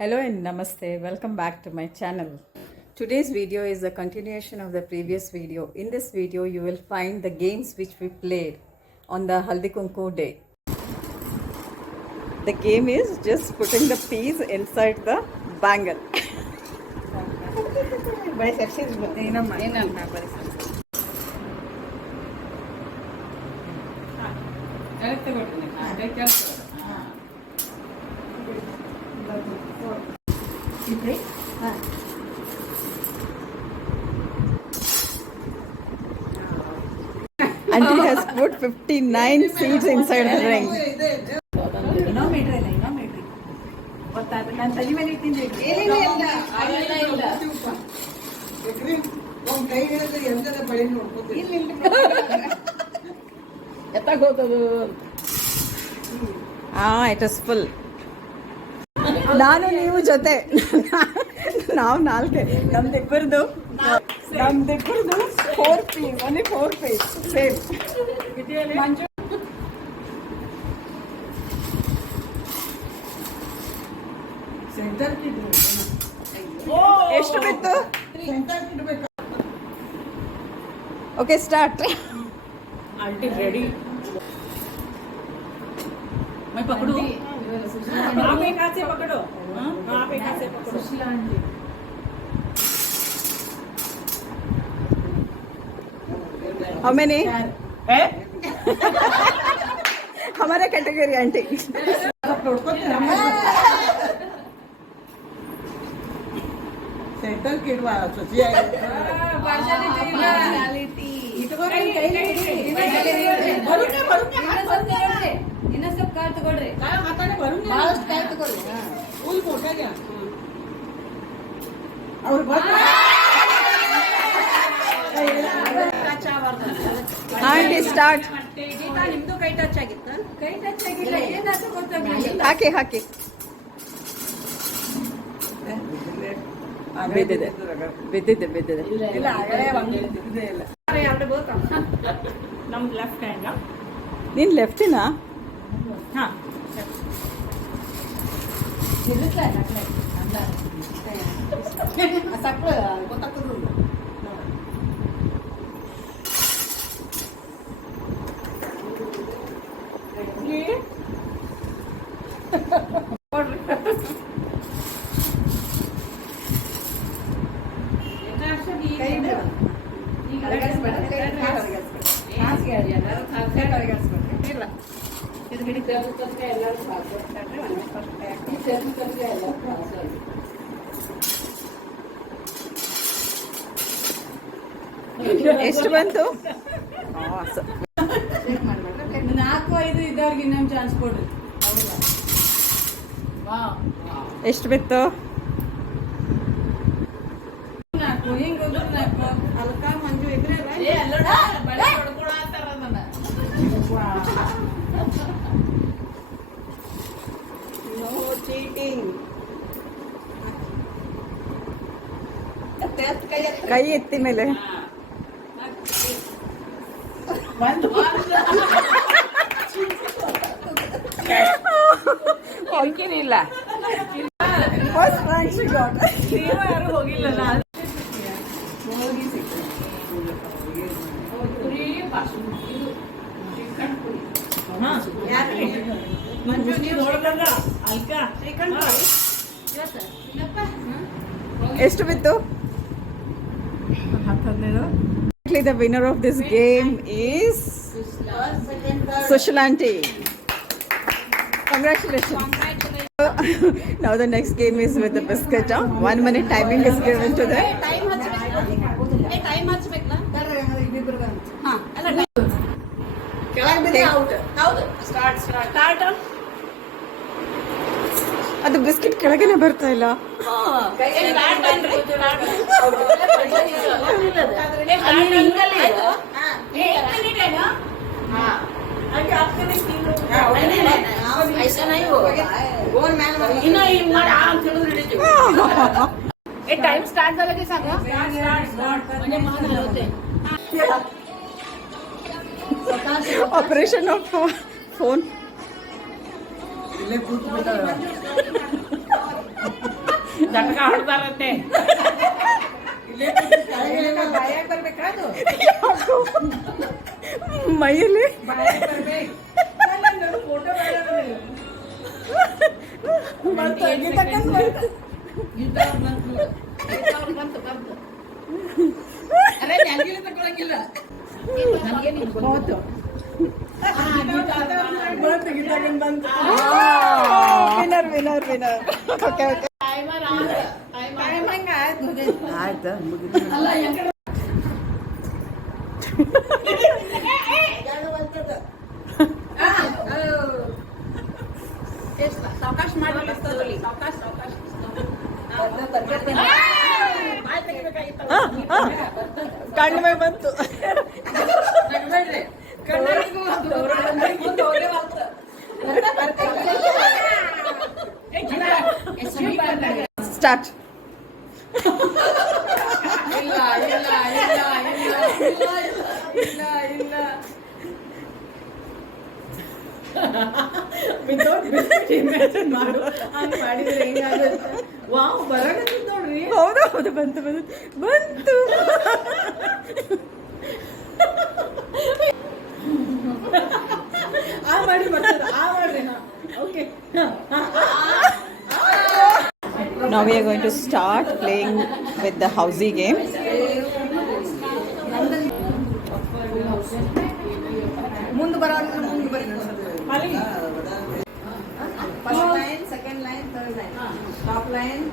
Hello and namaste. Welcome back to my channel. Today's video is a continuation of the previous video. In this video, you will find the games which we played on the Haldi Kunku day. The game is just putting the peas inside the bangle. Auntie has put 59 seeds inside the ring. It is full. ನಾನು ನೀವು ಜೊತೆ ನಾವು ನಾಲ್ಕೆ ನಮ್ದಿಬ್ಬರದು 4 piece only 4 piece same ಎಷ್ಟು ಬಿತ್ತು okay start aunty ready मैं पकड़ू आप एक हाथ से पकड़ो आप एक हाथ से पकड़ो सुशीला आंटी हाउ मेनी है हमारा कैटेगरी आंटी सेंटर किडवा सोची आहे पार्शाली रियलिटी ಇನ್ನ ಸ್ವಲ್ಪ ಕಾಳು ತಗೊಳ್ರಿ ಬಹಳಷ್ಟು ಕಾಳು ತಗೊಳ್ರಿ ಫುಲ್ ಫೋಟೋ ಗ್ಯಾ ಅವ್ರು ಆಂಟಿ ಸ್ಟಾರ್ಟ್ ನಿಮ್ದು ಕೈ ಟಚ್ ಆಗಿತ್ತು ಕೈ ಟಚ್ ಆಗಿಲ್ಲ ಏನಾದ್ರು ಗೊತ್ತಾಗಲಿಲ್ಲ ಹಾಕಿ ಬಿದ್ದಿದೆ ಇಲ್ಲ ಇಲ್ಲ ನಮ್ ಲೆಫ್ಟ್ ಹ್ಯಾಂಡ್ ನೀನ್ ಲೆಫ್ಟಿನಾ ಹಾ ಎಷ್ಟು ಬಂತು 4-5 ಇದ್ದವ್ರಿಗೆ ಇನ್ನೊಂದು ಚಾನ್ಸ್ ಕೊಡ್ರಿ ಎಷ್ಟು ಬಿತ್ತು ಹಿಂಗ್ ಅಲ್ಕ ಮಂಜು ಇದ್ರೆ ಕೈ ಎತ್ತಿ ಮೇಲೆ ಹೋಗಿನಿಲ್ಲ ಯಾರು ಹೋಗಿಲ್ಲ ಮಂಜು ನೀವು ನೋಡಲ್ಲ ಅಲ್ಕ ಎಷ್ಟು ಬಿತ್ತು The winner of this game is Sushila aunty. Congratulations. Now the next game is with the biscuit. 1 minute timing is given to them. Time ಹಚ್ಚಬೇಕಲ್ಲ ಹಾ ಅಲ್ಲ ಕೆಳಗೆ ಬಿದ್ರೆ ಔಟ್ ಹೌದು ಸ್ಟಾರ್ಟ್ ಅದು ಬಿಸ್ಕೆಟ್ ಕೆಳಗೇನೆ ಬರ್ತಾ ಇಲ್ಲ टाइम स्टार्ट झाला की सांगा म्हणजे मान हलवते ऑपरेशन ऑफ फोन ಜಟಕ ಹೊಡ್ದಾರಂತೆ ಬಾಯಾಗ ಬರ್ಬೇಕಾ ಅದು ಮೈಯಲ್ಲಿ ಬಾಯಾಗ ಬರ್ಬೇಕು ಫೋಟೋ ಅರೆ ನನಗಿಲ್ಲ ತಗೊಳಂಗಿಲ್ಲ winner winner winner okay okay ಆಯ್ತು ಸಾವಕಾಶ ಮಾಡಿ ಸಾವಕಾಶ ಸಾವಕಾಶ ಕಣ್ಮೆ ಬಂತು ಸ್ಟಾರ್ಟ್ ಇಲ್ಲ ಇಲ್ಲ ಇಲ್ಲ ಇಲ್ಲ ಇಲ್ಲ ಇಲ್ಲ ವಿತೌಟ್ ಬಿಸ್ಕೆಟ್ ಇಮ್ಯಾಜಿನ್ ಮಾಡು ಹಂಗೆ ಮಾಡಿದ್ರೆ ಹೆಂಗಾಗುತ್ತೆ ವಾವ್ ಬರಾಕತ್ತಿದ್ ನೋಡ್ರಿ ಹೌದು ಹೌದು ಬಂತು ಬಂತು ಬಂತು ಆ ಮಾಡಿ ಬರ್ತದೆ ಆ ಮಾಡ್ರಿ okay Now we are going to start playing with the housey game. ಮುಂದೆ ಬರೋಲ್ಲ ಮುಂದೆ ಬರಿ first line second line third line top line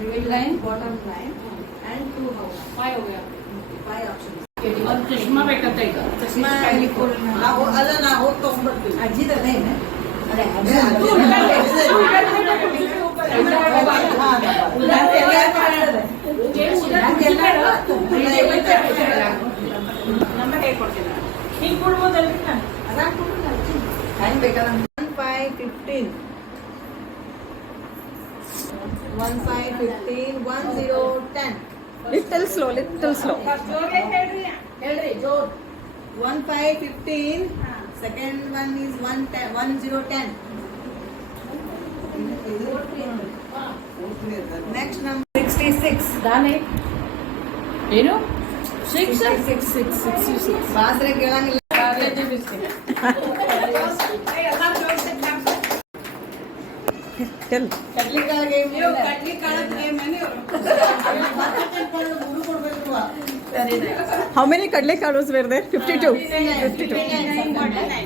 middle line bottom line and two house 5 हो गया 5 options और चश्मा ಬೇಕಂತ ಈಗ चश्मा ನಾವು ಅಲ್ಲ ನಾವು ಹೋಗಿ ತಗೊಂಡ್ಬರ್ತೀವಿ ಅಜ್ಜಿದ ಅದೇನೆ ಅದೇ ನಮ್ಮ ಹೇಳ್ಕೊಡ್ತೀನಿ ಹಿಂಗೆ ಕೊಡ್ಬೋದಲ್ರಿ ನಾನು ಅದಾಕ ಹೆಂಗ್ ಬೇಕಾದ್ರೆ 1 5 15 1 5 15 1 0 10 Little slow, little slow. ಹೇಳ್ರಿ ಜೋರ್ 1 5 15 second one is 1 10 1 0 10 next number 66 ದಾನೆ ಏನು 6 ಬಾಸ್ರೆ ಕೇಳಂಗಿಲ್ಲ Tell. ಕಡ್ಲಿಕಾಳ ಗೇಮ್ ಕಡ್ಲಿಕಾಳ game How many kadle kados were there? 52. 52.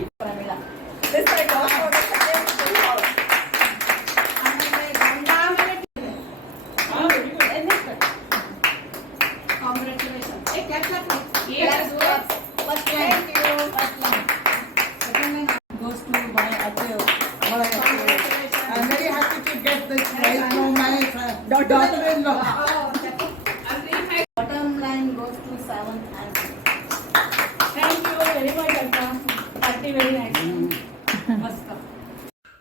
I'm very happy to get this prize from my daughter-in-law. Bottom line goes to 7th and thank you very much, Alka. Party very nice.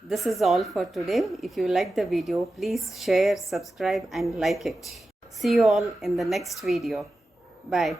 This is all for today. If you like the video, please share, subscribe and like it. See you all in the next video. Bye.